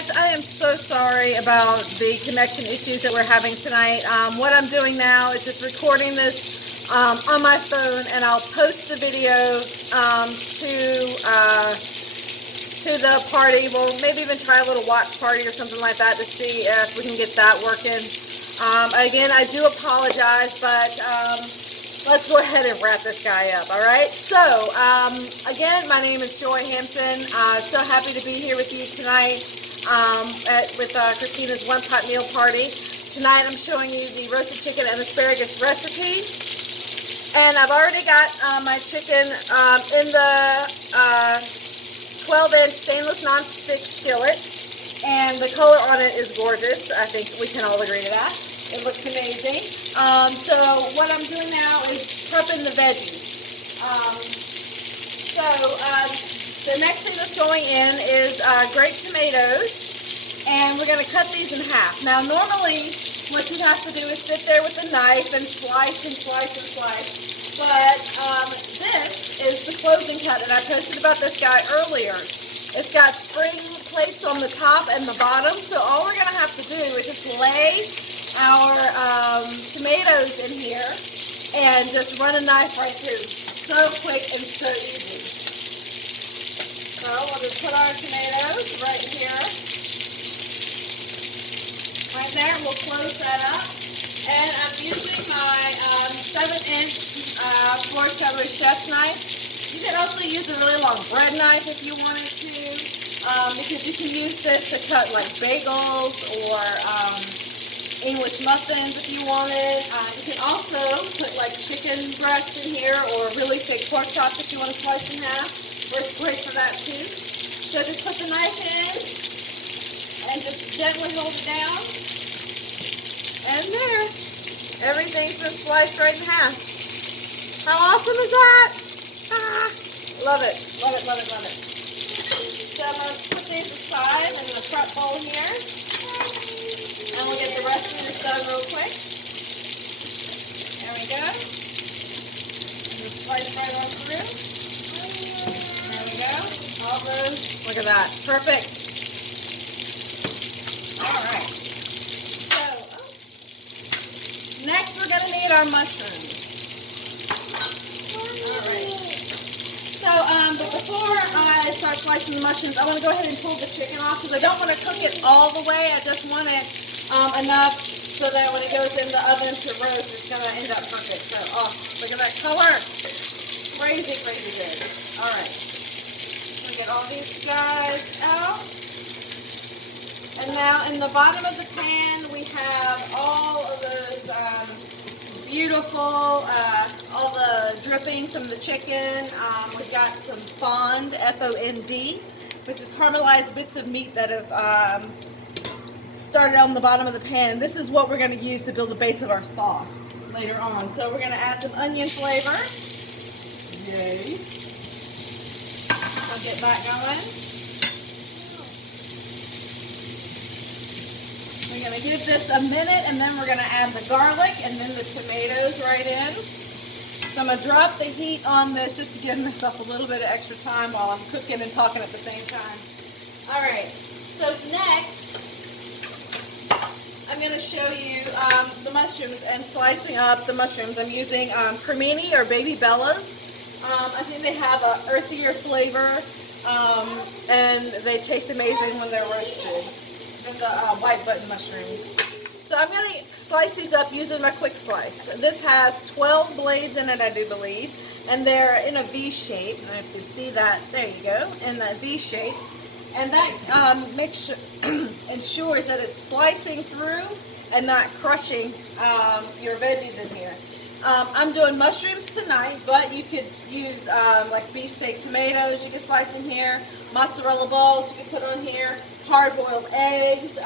guys, I am so sorry about the connection issues that we're having tonight. What I'm doing now is just recording this on my phone, and I'll post the video to the party. We'll maybe even try a little watch party or something like that to see if we can get that working. Again, I do apologize, but let's go ahead and wrap this guy up, all right? So, again, my name is Joy Hampson. So happy to be here with you tonight with Christina's One Pot Meal Party. Tonight I'm showing you the roasted chicken and asparagus recipe. And I've already got my chicken in the 12-inch stainless nonstick skillet. And the color on it is gorgeous. I think we can all agree to that. It looks amazing. So what I'm doing now is prepping the veggies. The next thing that's going in is grape tomatoes, and we're going to cut these in half. Now normally what you have to do is sit there with a knife and slice and slice and slice, but this is the closing cut, and I posted about this guy earlier. It's got spring plates on the top and the bottom, so all we're going to have to do is just lay our tomatoes in here and just run a knife right through. So quick and so easy. So we'll just put our tomatoes right here. Right there, we'll close that up. And I'm using my 7-inch floor cover chef's knife. You can also use a really long bread knife if you wanted to, because you can use this to cut like bagels or English muffins if you wanted. You can also put like chicken breast in here or really thick pork chops if you want to slice in half. Works great for that too. So just put the knife in and just gently hold it down. And there, everything's been sliced right in half. How awesome is that? Ah, love it, love it, love it, love it. So I'm going to put these aside in the prep bowl here. And we'll get the rest of this done real quick. There we go. Just slice right on through. There we go. All those. Look at that. Perfect. Alright. So, next we're going to need our mushrooms. Alright. So, but before I start slicing the mushrooms, I want to go ahead and pull the chicken off because I don't want to cook it all the way. I just want it enough so that when it goes in the oven to roast, it's going to end up perfect. So, oh, look at that color. Crazy, crazy good. All right. So get all these guys out. And now in the bottom of the pan, we have all of those beautiful, all the dripping from the chicken. We've got some fond, F-O-N-D, which is caramelized bits of meat that have started on the bottom of the pan. This is what we're going to use to build the base of our sauce later on. So we're going to add some onion flavor. Yay. I'll get that going. We're going to give this a minute, and then we're going to add the garlic and then the tomatoes right in. So I'm going to drop the heat on this just to give myself a little bit of extra time while I'm cooking and talking at the same time. All right. So next, I'm going to show you the mushrooms and slicing up the mushrooms. I'm using cremini or baby bellas. I think they have an earthier flavor, and they taste amazing when they're roasted than the white button mushrooms. So I'm going to slice these up using my quick slice. This has 12 blades in it, I do believe, and they're in a V shape. I have to see that. There you go, in that V shape. And that ensures that it's slicing through and not crushing your veggies in here. I'm doing mushrooms tonight, but you could use like beefsteak tomatoes you can slice in here, mozzarella balls you can put on here, hard-boiled eggs,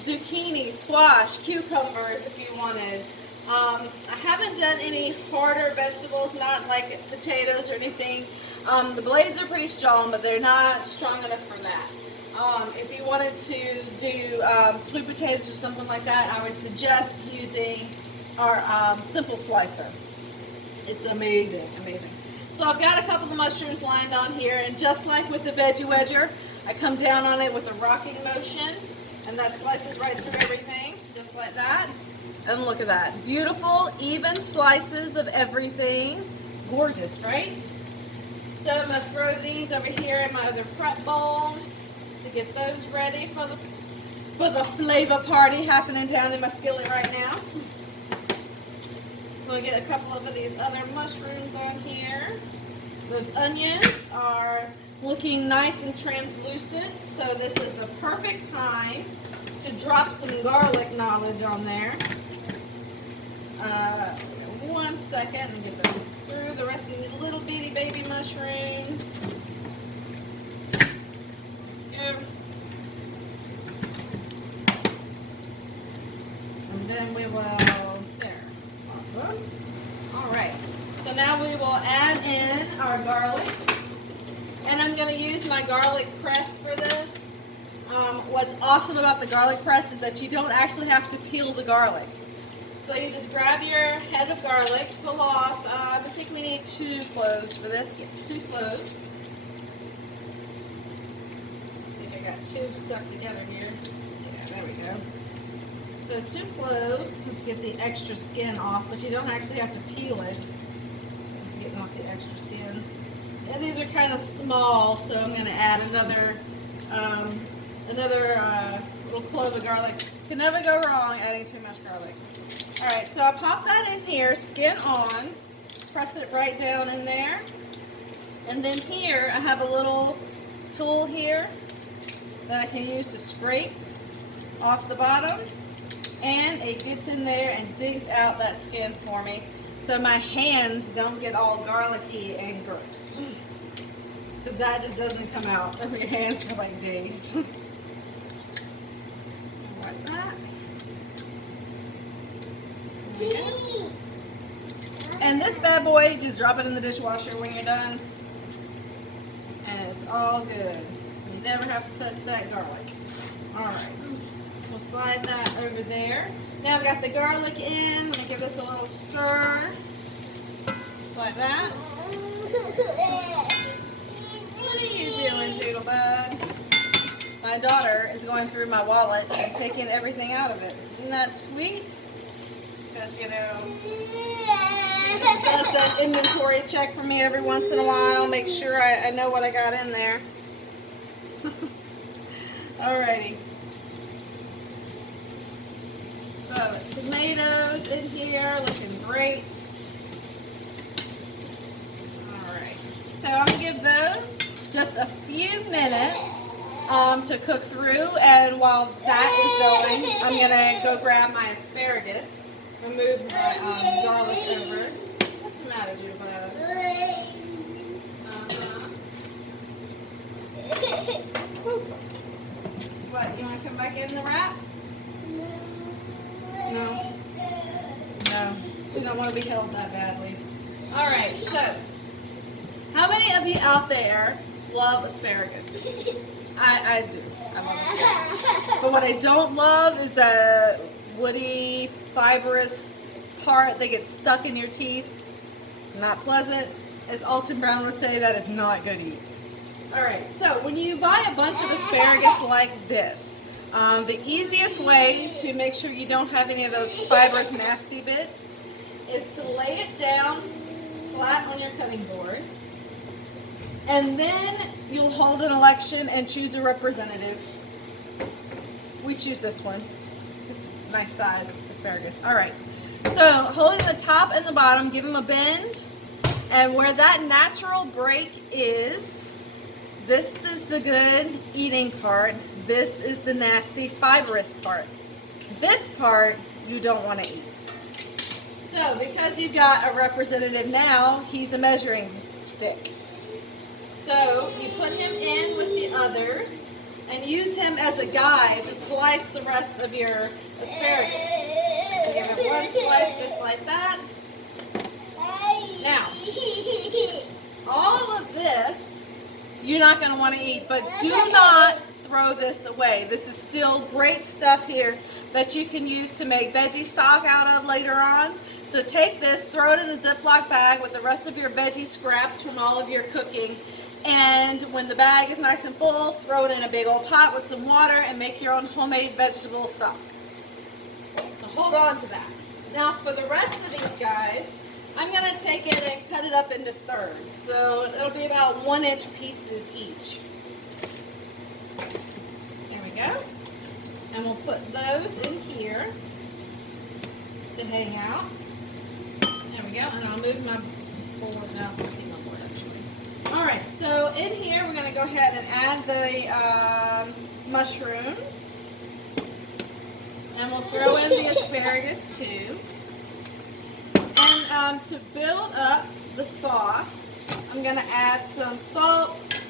zucchini, squash, cucumbers if you wanted. I haven't done any harder vegetables, not like potatoes or anything. The blades are pretty strong, but they're not strong enough for that. If you wanted to do sweet potatoes or something like that, I would suggest using our simple slicer. It's amazing, amazing. So I've got a couple of mushrooms lined on here, and just like with the veggie wedger, I come down on it with a rocking motion, and that slices right through everything, just like that. And look at that. Beautiful, even slices of everything. Gorgeous, right? So I'm going to throw these over here in my other prep bowl to get those ready for the flavor party happening down in my skillet right now. So we'll get a couple of these other mushrooms on here. Those onions are looking nice and translucent, so this is the perfect time to drop some garlic knowledge on there. 1 second and get them through the rest of these little bitty baby mushrooms. And then we will, there, awesome. All right, so now we will add in our garlic. And I'm going to use my garlic press for this. What's awesome about the garlic press is that you don't actually have to peel the garlic. So you just grab your head of garlic, pull off. I think we need 2 cloves for this. Yes, 2 cloves. I think I got 2 stuck together here. Yeah, there we go. So 2 cloves. Let's get the extra skin off, but you don't actually have to peel it. Just getting off the extra skin. And these are kind of small, so I'm going to add another little clove of garlic. Can never go wrong adding too much garlic. All right, so I pop that in here, skin on, press it right down in there. And then here, I have a little tool here that I can use to scrape off the bottom. And it gets in there and digs out that skin for me, so my hands don't get all garlicky and gross. Because that just doesn't come out of your hands for like days. Like that. Yeah. And this bad boy, just drop it in the dishwasher when you're done. And it's all good. You never have to touch that garlic. Alright. We'll slide that over there. Now I've got the garlic in. Let me give this a little stir. Just like that. What are you doing, Doodlebug? My daughter is going through my wallet and taking everything out of it. Isn't that sweet? Because, you know, she just does that inventory check for me every once in a while. Make sure I know what I got in there. Alrighty. So, tomatoes in here, looking great. Alright. So, I'm going to give those just a few minutes to cook through, and while that is going, I'm going to go grab my asparagus, remove my garlic over. What's the matter, Jubba? What, you want to come back in the wrap? No? No. She don't want to be held that badly. Alright, so, how many of you out there love asparagus? I do. I love asparagus. But what I don't love is the woody, fibrous part that gets stuck in your teeth. Not pleasant. As Alton Brown would say, that is not good eats. Alright, so when you buy a bunch of asparagus like this, the easiest way to make sure you don't have any of those fibrous, nasty bits is to lay it down flat on your cutting board. And then you'll hold an election and choose a representative. We choose this one. It's a nice size asparagus. Alright, so holding the top and the bottom, give them a bend. And where that natural break is, this is the good eating part. This is the nasty fibrous part. This part you don't want to eat. So because you got a representative now, he's the measuring stick. So you put him in with the others and use him as a guide to slice the rest of your asparagus. So give him one slice just like that. Now, all of this you're not going to want to eat, but do not throw this away. This is still great stuff here that you can use to make veggie stock out of later on. So take this, throw it in a Ziploc bag with the rest of your veggie scraps from all of your cooking, And when the bag is nice and full, throw it in a big old pot with some water and make your own homemade vegetable stock. So hold on to that. Now for the rest of these guys, I'm going to take it and cut it up into thirds. So it'll be about 1-inch pieces each. There we go. And we'll put those in here to hang out. There we go. And I'll move my board. No, I'll keep my board actually. All right. So in here, we're going to go ahead and add the mushrooms. And we'll throw in the asparagus too. And to build up the sauce, I'm going to add some salt.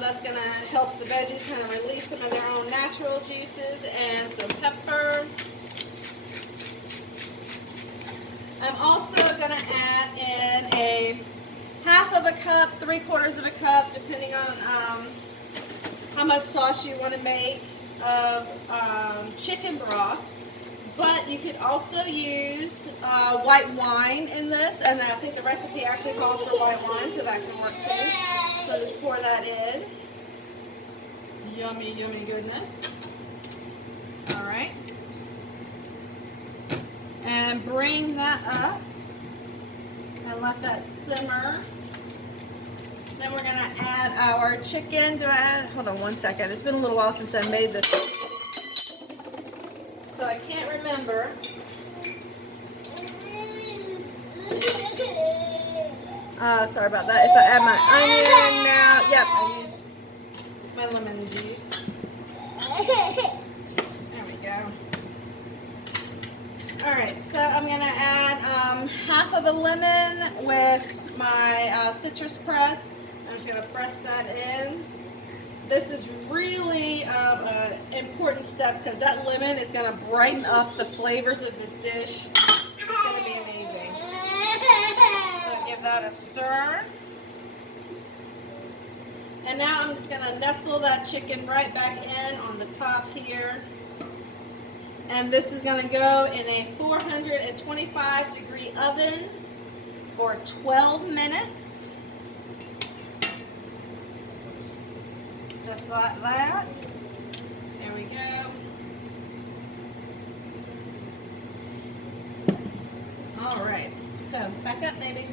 That's going to help the veggies kind of release some of their own natural juices, and some pepper. I'm also going to add in a 1/2 cup, 3/4 of a cup, depending on how much sauce you want to make, of chicken broth. But you could also use white wine in this, and I think the recipe actually calls for white wine, so that can work too. So just pour that in. Yummy, yummy goodness. All right. And bring that up and let that simmer. Then we're going to add our chicken. Hold on 1 second. It's been a little while since I made this, so I can't remember. Sorry about that. If I add my onion now, yep, I use my lemon juice. There we go. All right, so I'm gonna add 1/2 lemon with my citrus press. I'm just gonna press that in. This is really an important step because that lemon is gonna brighten up the flavors of this dish. It's gonna be amazing. So give that a stir. And now I'm just gonna nestle that chicken right back in on the top here. And this is gonna go in a 425-degree oven for 12 minutes. Just like that. There we go. All right, so back up, baby.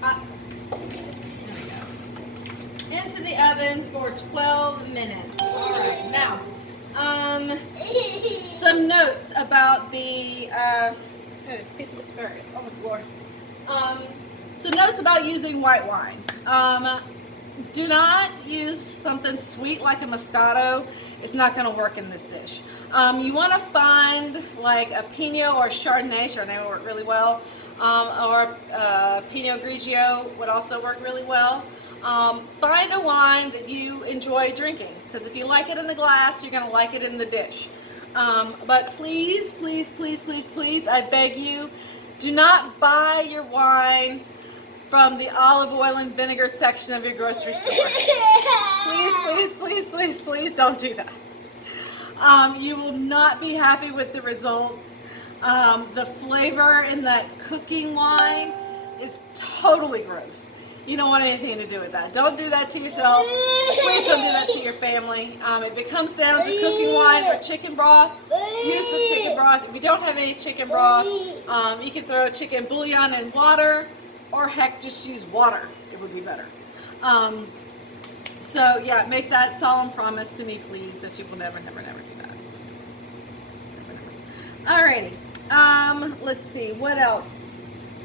Hot. There we go. Into the oven for 12 minutes. All right, now, some notes about the, piece of asparagus on the floor. Some notes about using white wine. Do not use something sweet like a Moscato. It's not going to work in this dish. You want to find like a Pinot or Chardonnay. Chardonnay will work really well. Or Pinot Grigio would also work really well. Find a wine that you enjoy drinking, because if you like it in the glass, you're going to like it in the dish. But please, please, please, please, please, I beg you, do not buy your wine from the olive oil and vinegar section of your grocery store. Please, please, please, please, please don't do that. You will not be happy with the results. The flavor in that cooking wine is totally gross. You don't want anything to do with that. Don't do that to yourself. Please don't do that to your family. If it comes down to cooking wine or chicken broth, use the chicken broth. If you don't have any chicken broth, you can throw chicken bouillon in water, or heck, just use water. It would be better. So yeah, make that solemn promise to me, please, that you will never, never, never do that. Never, never. Alrighty. Let's see, what else?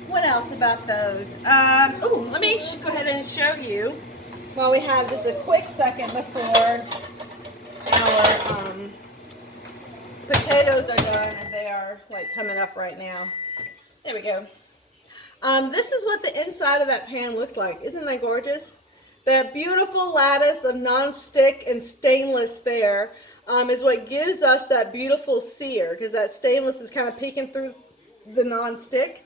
What else about those? Let me go ahead and show you while we have just a quick second before our potatoes are done, and they are like coming up right now. There we go. This is what the inside of that pan looks like. Isn't that gorgeous? That beautiful lattice of non-stick and stainless there is what gives us that beautiful sear, because that stainless is kind of peeking through the non-stick.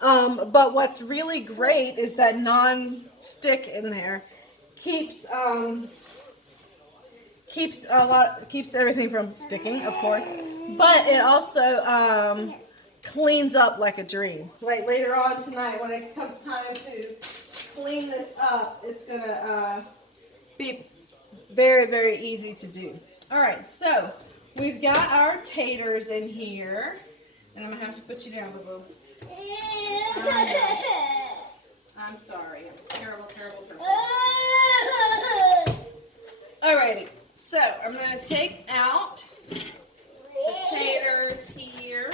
But what's really great is that non-stick in there keeps everything from sticking, of course, but it also cleans up like a dream. Like later on tonight, when it comes time to clean this up, it's going to be very, very easy to do. All right, so we've got our taters in here. And I'm going to have to put you down, boo-boo. I'm sorry. I'm a terrible, terrible person. Alrighty, so I'm going to take out the taters here.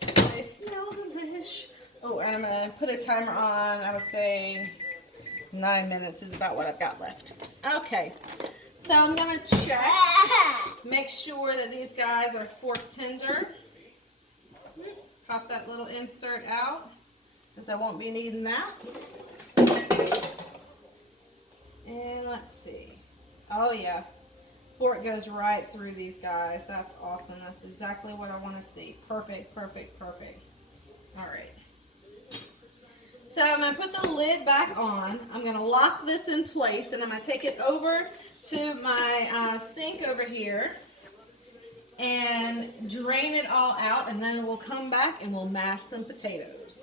They smell delish. Oh, and I'm going to put a timer on. I would say 9 minutes is about what I've got left. Okay, so I'm going to check. Make sure that these guys are fork tender. Pop that little insert out, because I won't be needing that. And let's see. Oh yeah, fork goes right through these guys. That's awesome. That's exactly what I want to see. Perfect, perfect, perfect. All right. So I'm going to put the lid back on. I'm going to lock this in place, and I'm going to take it over to my sink over here and drain it all out, and then we'll come back and we'll mash some potatoes.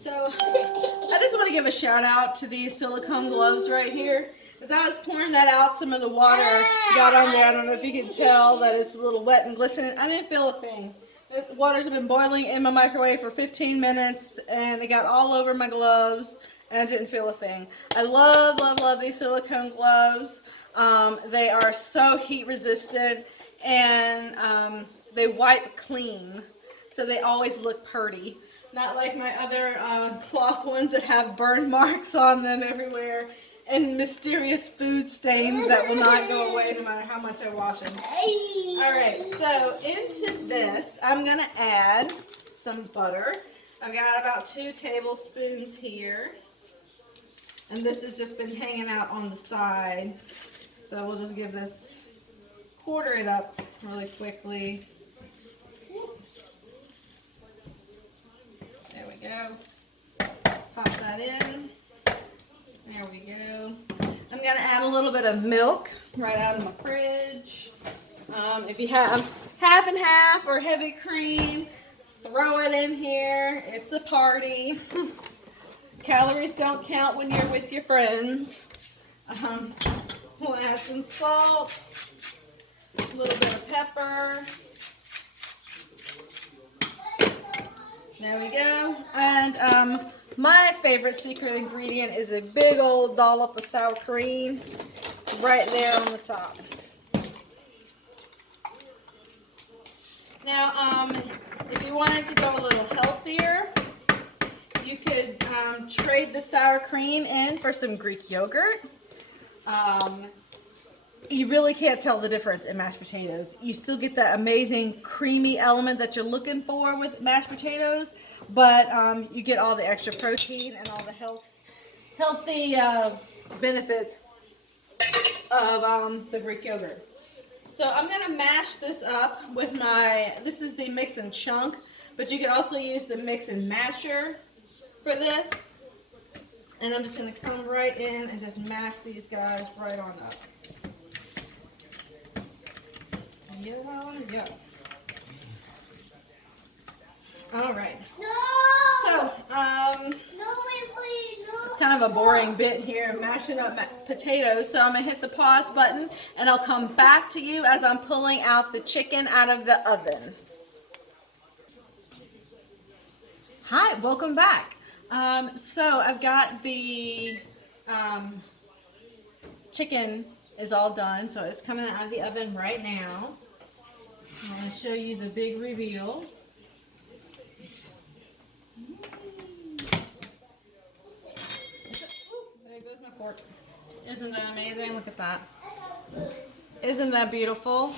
So I just want to give a shout out to these silicone gloves right here. As I was pouring that out, some of the water got on there. I don't know if you can tell that it's a little wet and glistening. I didn't feel a thing. The water's been boiling in my microwave for 15 minutes, and it got all over my gloves, and I didn't feel a thing. I love, love, love these silicone gloves. They are so heat resistant, and they wipe clean, so they always look pretty. Not like my other cloth ones that have burn marks on them everywhere, and mysterious food stains that will not go away no matter how much I wash them. Alright, so into this, I'm going to add some butter. I've got about 2 tablespoons here. And this has just been hanging out on the side. So we'll just give this, quarter it up really quickly. There we go. Pop that in. There we go. I'm going to add a little bit of milk right out of my fridge. If you have half and half or heavy cream, throw it in here. It's a party. Calories don't count when you're with your friends. We'll add some salt, a little bit of pepper. There we go. And my favorite secret ingredient is a big old dollop of sour cream right there on the top. Now, if you wanted to go a little healthier, you could trade the sour cream in for some Greek yogurt. You really can't tell the difference in mashed potatoes. You still get that amazing creamy element that you're looking for with mashed potatoes, but you get all the extra protein and all the healthy benefits of the Greek yogurt. So I'm going to mash this up with this is the mix and chunk, but you can also use the mix and masher for this. And I'm just going to come right in and just mash these guys right on up. Yeah. All right. No. So, No, wait, please. No. it's kind of a boring bit here, mashing up potatoes. So I'm going to hit the pause button, and I'll come back to you as I'm pulling out the chicken out of the oven. Hi, welcome back. So I've got the chicken is all done, so it's coming out of the oven right now. I'm going to show you the big reveal. There goes my fork. Isn't that amazing? Look at that. Isn't that beautiful?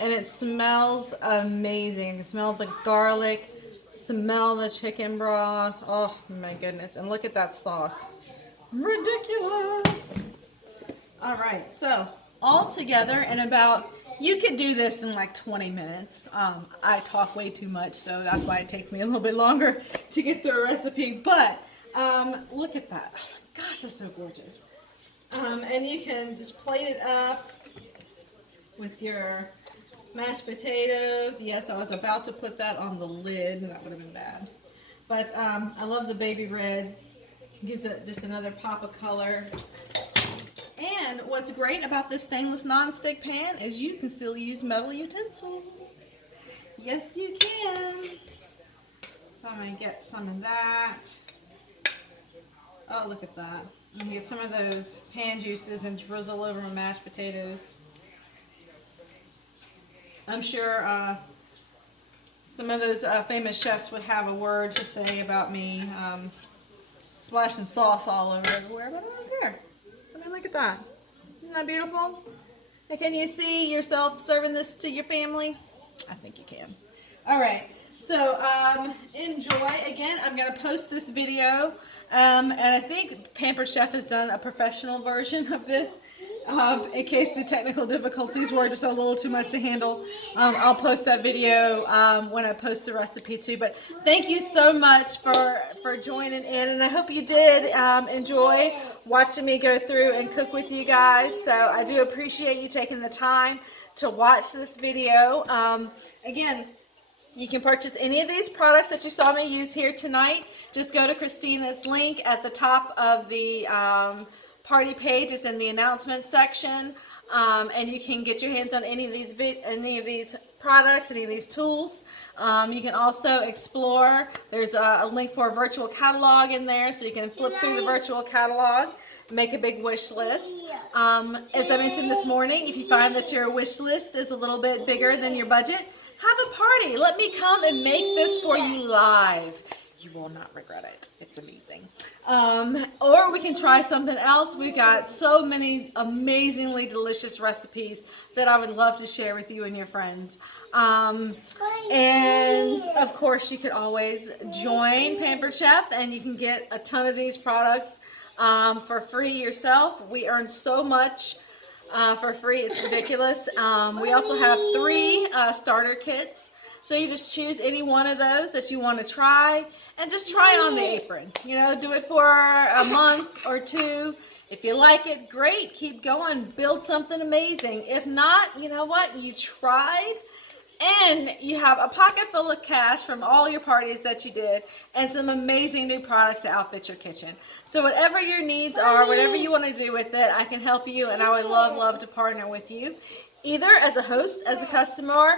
And it smells amazing. You can smell the garlic, smell the chicken broth. Oh my goodness. And look at that sauce. Ridiculous. All right, so all together in about, you could do this in like 20 minutes. I talk way too much, so that's why it takes me a little bit longer to get through a recipe. But look at that. Oh my gosh, that's so gorgeous. And you can just plate it up with your mashed potatoes. Yes, I was about to put that on the lid. That would have been bad. But I love the baby reds. Gives it just another pop of color. And what's great about this stainless nonstick pan is you can still use metal utensils. Yes, you can. So I'm going to get some of that. Oh, look at that. I'm going to get some of those pan juices and drizzle over my mashed potatoes. I'm sure some of those famous chefs would have a word to say about me splashing sauce all over everywhere, but I don't care. I mean, look at that. Isn't that beautiful? And can you see yourself serving this to your family? I think you can. All right. So enjoy. Again, I'm going to post this video, and I think Pampered Chef has done a professional version of this. In case the technical difficulties were just a little too much to handle, I'll post that video when I post the recipe too. But thank you so much for joining in, and I hope you did enjoy watching me go through and cook with you guys. So I do appreciate you taking the time to watch this video. Again, you can purchase any of these products that you saw me use here tonight. Just go to Christina's link at the top of the party page. It's in the announcement section, and you can get your hands on any of these products, any of these tools. You can also explore. There's a link for a virtual catalog in there, so you can flip through the virtual catalog, make a big wish list. As I mentioned this morning, if you find that your wish list is a little bit bigger than your budget, have a party. Let me come and make this for you live. You will not regret it. It's amazing. Or we can try something else. We've got so many amazingly delicious recipes that I would love to share with you and your friends. And of course, you could always join Pampered Chef, and you can get a ton of these products for free yourself. We earn so much for free. It's ridiculous. We also have 3 starter kits. So you just choose any one of those that you want to try, and just try on the apron. You know, do it for a month or 2. If you like it, great. Keep going. Build something amazing. If not, you know what? You tried, and you have a pocket full of cash from all your parties that you did, and some amazing new products to outfit your kitchen. So whatever your needs are, whatever you want to do with it, I can help you, and I would love to partner with you. Either as a host, as a customer,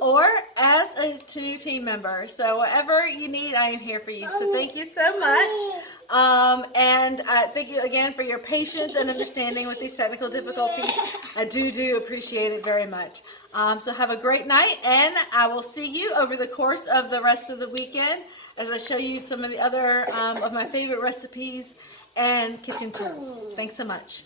or as a team member. So whatever you need, I am here for you. So thank you so much. And thank you again for your patience and understanding with these technical difficulties. I do appreciate it very much. So have a great night, and I will see you over the course of the rest of the weekend as I show you some of the other of my favorite recipes and kitchen tools. Thanks so much.